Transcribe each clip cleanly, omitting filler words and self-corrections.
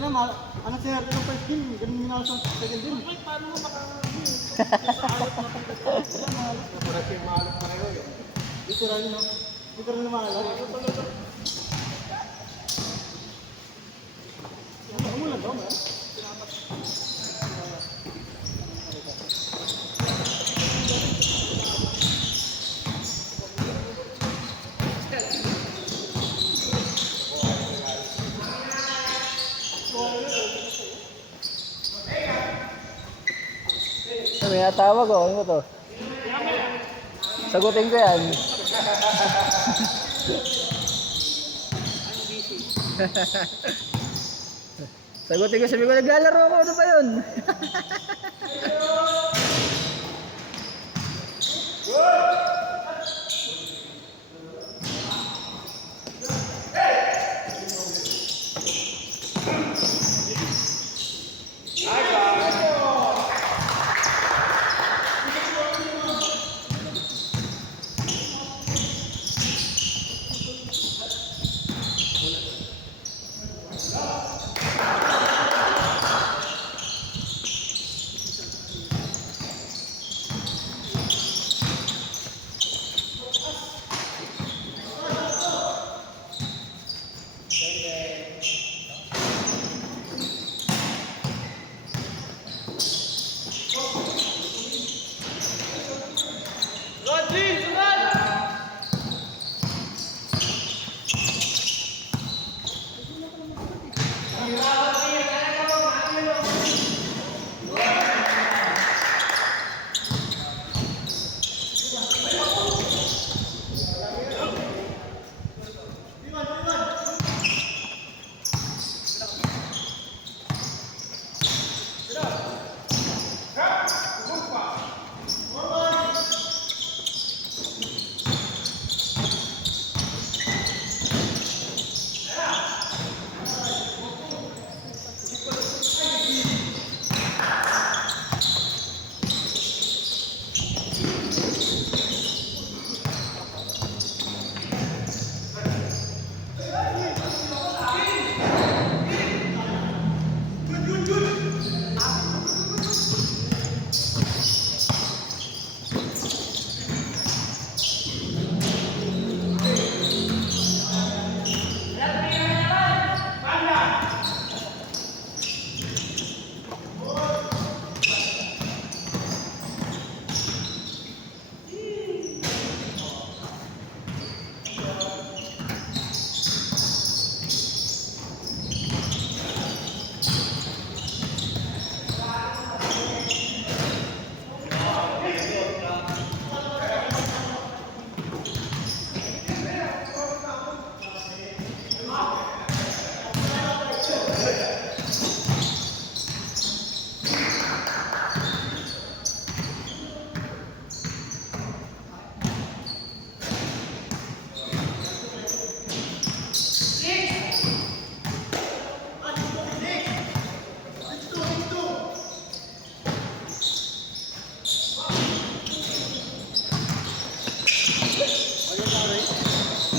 na, ano sinerte ng first game, ganun yung sa second game. Ay, paano mo makakagin? Sa alat na pagkakita, mahalas na. Para siya mahalas pareho yun. Literal, no? Literal na mahalas. Ano talaga? Ano mo lang daw, man? May natawag oh, ano to? Sagutin ko yan. Sagutin ko, sabi ko, naglalaro ako, ano ba yun?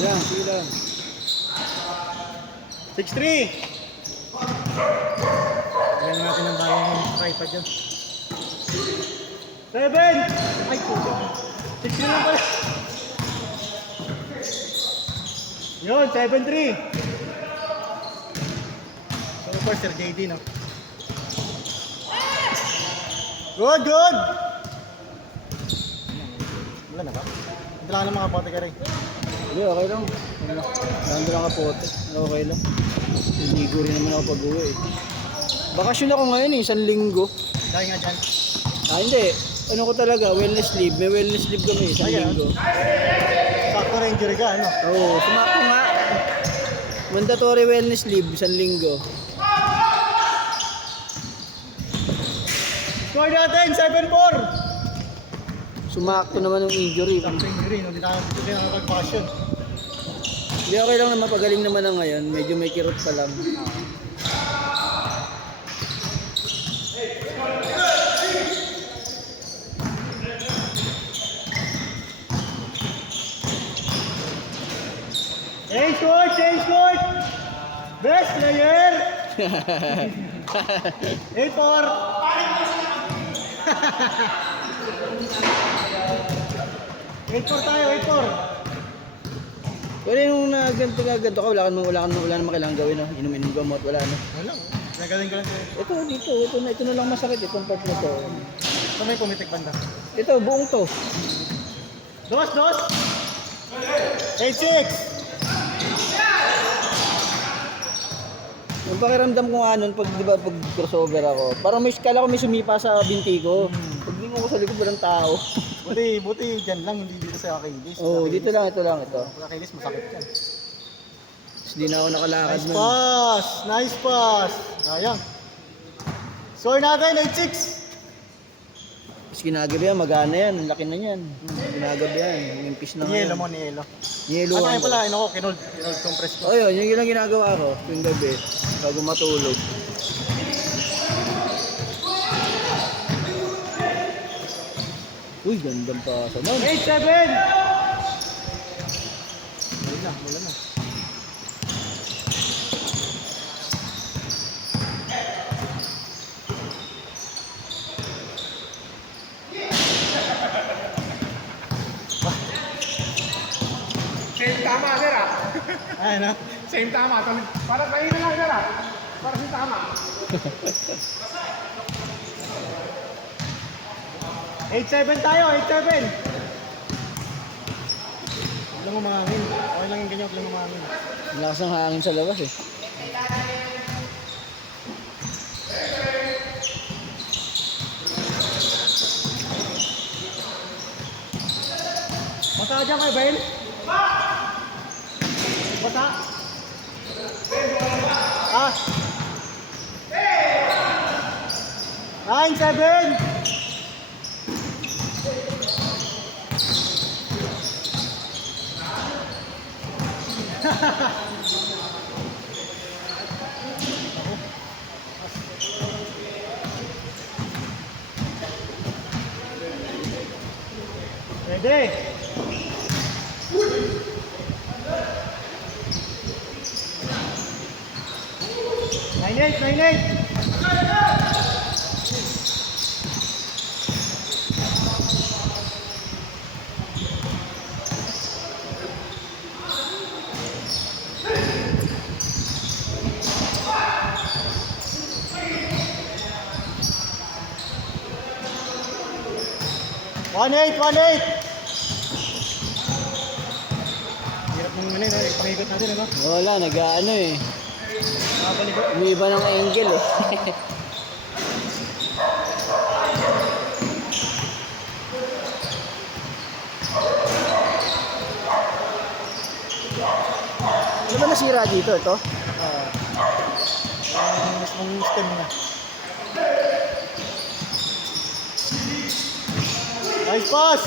Yan, sige lang. 6-3. Lagyan natin ang bayan ng tripod dyan. 7! Ay, puto. 6-3 lang pala. Yun, 7-3. So far, Sir JD, no? Good, good! Wala na ba? Hindi lang ng mga bote ka rin. Hindi, okay lang. Nandun lang ka pote. Okay lang. Liligo rin naman ako pag-uwi eh. Bakasyon ako ngayon eh, 1 linggo. Dahil nga dyan. Hindi. Ano ko talaga, wellness leave. May wellness leave kami, 1 linggo. Sakto na injury ka, ano? Oo, sumako nga. Mandatory wellness leave, 1 linggo. Score natin, 7-4! Sumakto naman yung injury. Sakto injury, no? Hindi na nakapag-passion. Hindi, okay lang naman, pagaling naman na ngayon. Medyo may kirot pa lang. Change court! Change court! Best player! 8-4. Eight four tayo, 8-4. Pero yung ganito ka, wala namang kailangan gawin, no? Inom-inom gamot, wala, no? Wala. Nagaling ko lang sa'yo. Ito na lang masakit, itong part na to. Ito may pumitik banda. Ito, buong to. Dos. 8-6. Yung pakiramdam ko nga nun, pag, di ba, pag crossover ako, parang kala ko may sumipa sa binti ko. Pag lingo ko sa likod, walang tao. Buti dyan lang, hindi dito sa Achilles. Oo, dito lang, ito. Sa Achilles, masakit yan. Tapos di na ako nakalakad Nice nun. pass! Nice pass! Sayang. Score natin, 8-6. Tapos ginagabi yan, magana yan, ang laki na yan. Ginagabi yan, yung piece na Nielo ngayon. mo, nielo. Nielo Ano ako. kayo pala, ako, kinold compress ko. O yun, yung lang ginagawa ko, tuwing gabi, bago matulog. Uy, gandang pasa nun. 8-7. Wala na. Same tama, sir ah. Ay, na. Same tama. Para kayo na lang, sir ah. Para si tama. 8-7 tayo, 8-7. Huwag lang umangin. Okay lang yung ganyan, huwag lang umangin. Ang lakas ng hangin sa labas eh. Bata dyan kayo, Ben? Bata? Ah? 9-7. Ready? Nine eight. One eight. Hirap ng ano yun, pangikot natin, ano? Wala, nag-ano eh. Nakapaligot. Umiiba ng angle eh. Ano ba nasira dito? Ito? Mas mong stem na. Nice pass!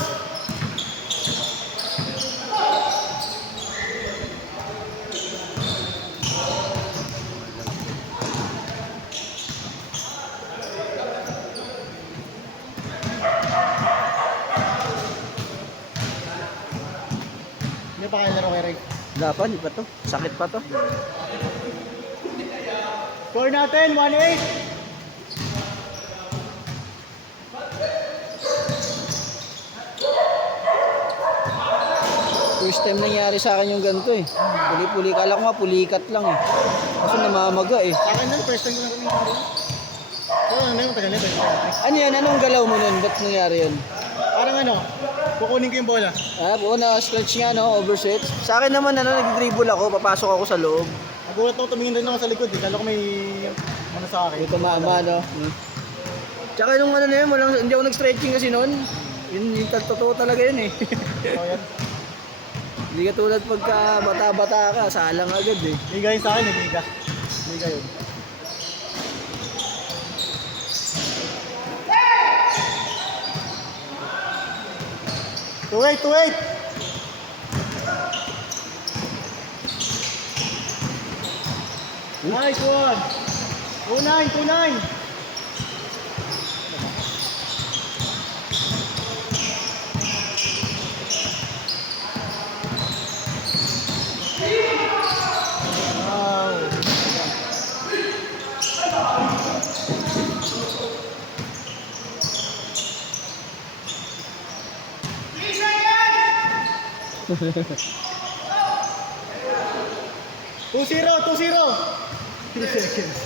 Hindi pa kaya laro kay Ray. Dapat, di pa to? Sakit pa to? Score natin, 1-8. First time nangyari sa akin yung ganito eh. Puli-puli. Kala ko nga pulikat lang eh. Kasi namamaga eh. Sa akin nun, first time ko lang kami laro. So, ano yung tagal nito? Ano yan? Anong galaw mo nun? Ba't nangyari yun? Parang ano, kukunin ko yung bola. Ah, buo na stretch nga no, overset. Sa akin naman nag-dribble ako, papasok ako sa loob. Nagulat ako, tumingin rin ako sa likod. Kala ko may ano sa akin. May tumama no. Tsaka nung ano na yun, hindi ako nag-stretching kasi noon. Yung totoo talaga yun eh. So, yan. Hindi ka tulad pagka bata-bata ka, salang agad eh. Liga yun sa akin, liga. Liga yun. To wait. Nice one. 2-9. Wow. 2-0, 2-0. 3 seconds.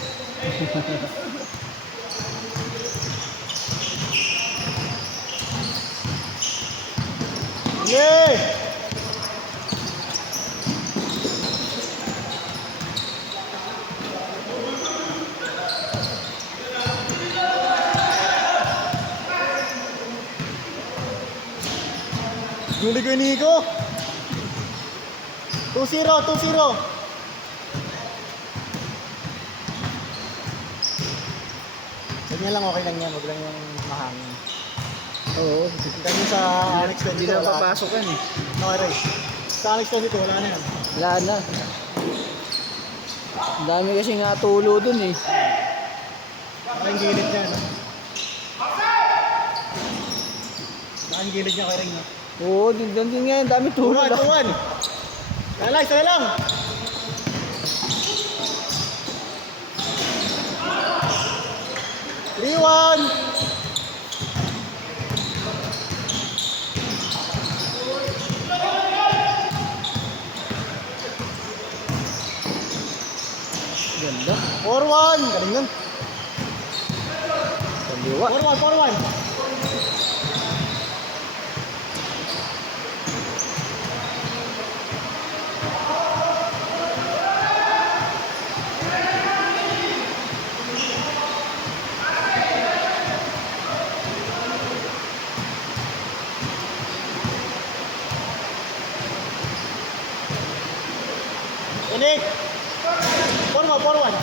Yay! Guli ko Nico. 2-0, 2-0. Ganyan lang, okay lang yan. Huwag lang yung mahangin. Oo. Ganyan sa Alex Hindi 22. na Wala. papasok yan eh. Okay, Ray. Sa Alex 22, wala na yan. Wala na. Ang dami kasi natulo dun eh. Baka yung gilid niya, no? Baka yung gilid niya kay Ring, no? Oo, din nga yan. Dami tulo lang. 2-1, 2-1. Lalay, isa na lang. Liwan! Ganda. 4-1! Galing nun. Kaliwa. 4-1, 4-1. Unik! 4-1, 4-1.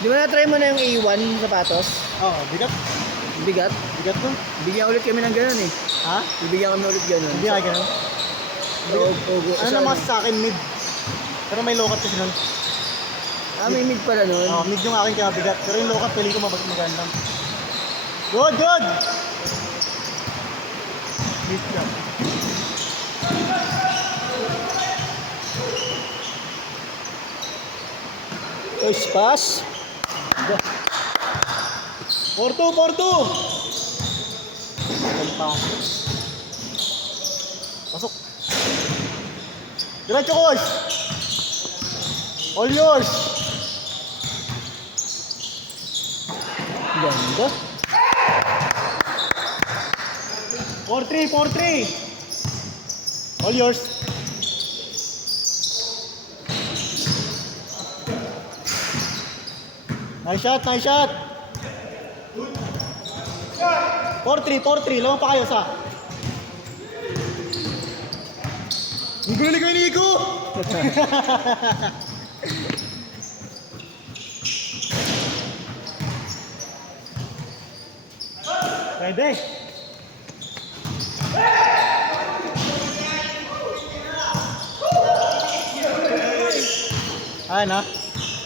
Di ba na-try mo na yung A1 sapatos? Oo, bigat. Bigat. Bigat nun. Bigyan ulit kami ng ganun eh. Ha? Bibigyan kami ulit ganun. Hindi ka ganun. Ano naman sa akin, mid. Pero may low cut kasi nun. Ah, may mid pala nun. Oo, mid yung akin kaya bigat. Pero yung low cut, piling ko maganda. Good, good! Mid ka. Push pass. 4-2, 4-2! Pasok. Diretso, coach! All yours! Ganda. 4-3, 4-3! All yours! Nice shot, nice shot! 4-3, 4-3. Lamang pa kayo sa. Ang gulo ni Kuya Nico! Pwede. Ano?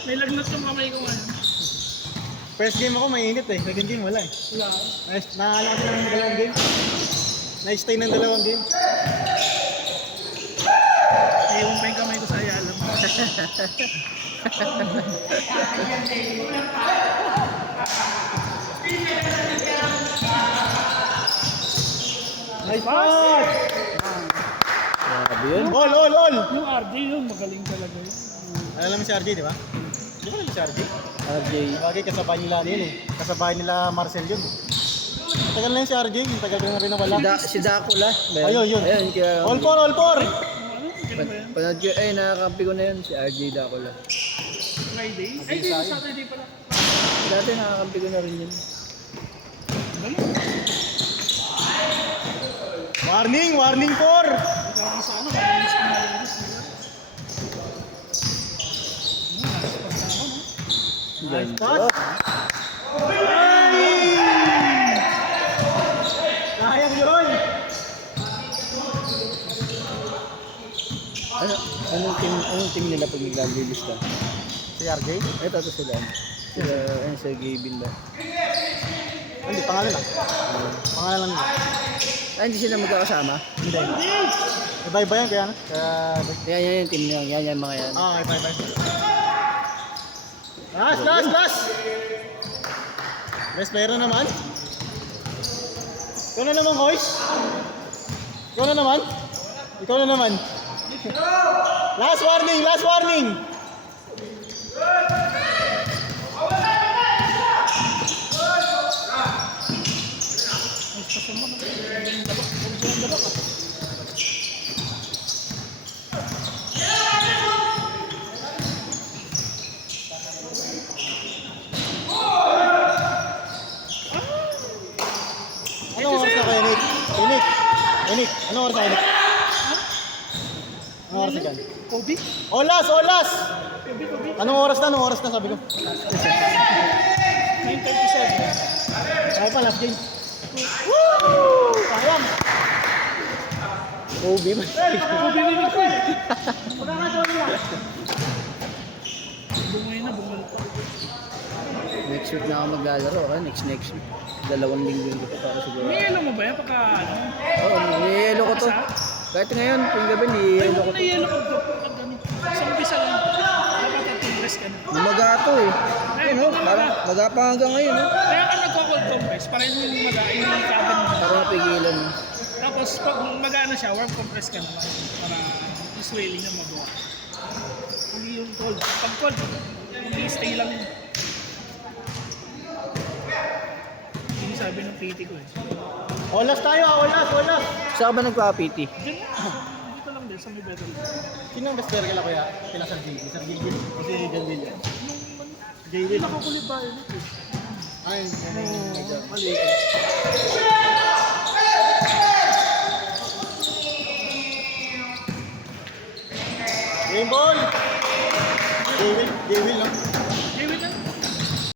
May lagnat yung kamay ko ngayon. First game ako mainit eh. Second game wala eh. Wala. Nakakala ko sila ng dalawang game. Na-stay ng dalawang game. Naiwan pa yung kamay ko sa ayalam. Nice pass! Grabe yun. All! Yung RJ yun, magaling talaga yun. Alam mo si RJ, di ba? Di ba alam mo si RJ? RJ. Bagay kasabay nila yun eh. Kasabay nila Marcel yun. Matagal na yun si RJ. Matagal na rin nawala. Si Dakula. Ayun, yun. Ayun, kaya... All four! Ano? Kailan ba yan? Panood ko, ay nakakampi ko na yun, si RJ Dakula. Friday? Ay, di, Saturday pala. Dati nakakampi ko na rin yun. Warning! Warning 4! Parang sa ano, malinis ko malinis. Nice Ganda. pass! Sayang yun! Anong team nila pag naglalilista? Si RJ? Ito sila. Sila, ayun, sa Gavin ba? Hindi, pangalan lang. Pangalan lang nila. Ah, hindi sila magkakasama? Hindi. Iba-iba yan kaya ano? Kaya... Yan yung team nila. Yan mga yan. Ah, iba-iba. Last! Best player na naman. Ikaw na naman, Kois. Ikaw na naman. Ikaw na naman. Last warning, last warning. Anong oras na kayo, Nick? Nick? Nick? Anong oras na kayo, Nick? Anong oras na dyan? Kobe? Olas! Olas! Kobe, Kobe. Anong oras na? Anong oras na sabi ko? 9:37. Kaya pa, last game. Woo! Sayang! Kobe ba? Kobe rin ako eh. Bungay na, bungay pa. Next week na ako maglalaro. Next week. 2 linggo pa para siguro. Niyelo mo ba yan pagka ano? Oo, niyelo ko to. Kahit ngayon, kung gabi, Ay, niyelo ko huwag to. na yelo pag ganito. Sa umpisa lang. Dapat nag-compress ka na. Lumaga to eh. Ayun o, parang maga pa hanggang ngayon o. Kaya ka nagko-cold compress para yung yung kaban mo. Para mapigilan mo. Tapos pag magana siya, warm compress ka naman para yung swelling na magawa. Hindi yung cold. Pag cold, hindi stay lang yun. Hindi sabi ng PT ko eh. Olas tayo, olas, olas! Saan ka ba nagpa-PT? Diyan na. Dito lang din sa may better. Sino ang best player kala kuya? Kila Sir Gil. Sir Gil Gil. Kasi Gil Gil. Gil Gil. Nakakulit ba yun eh? Ay, mali. Game ball! Gil Gil, no?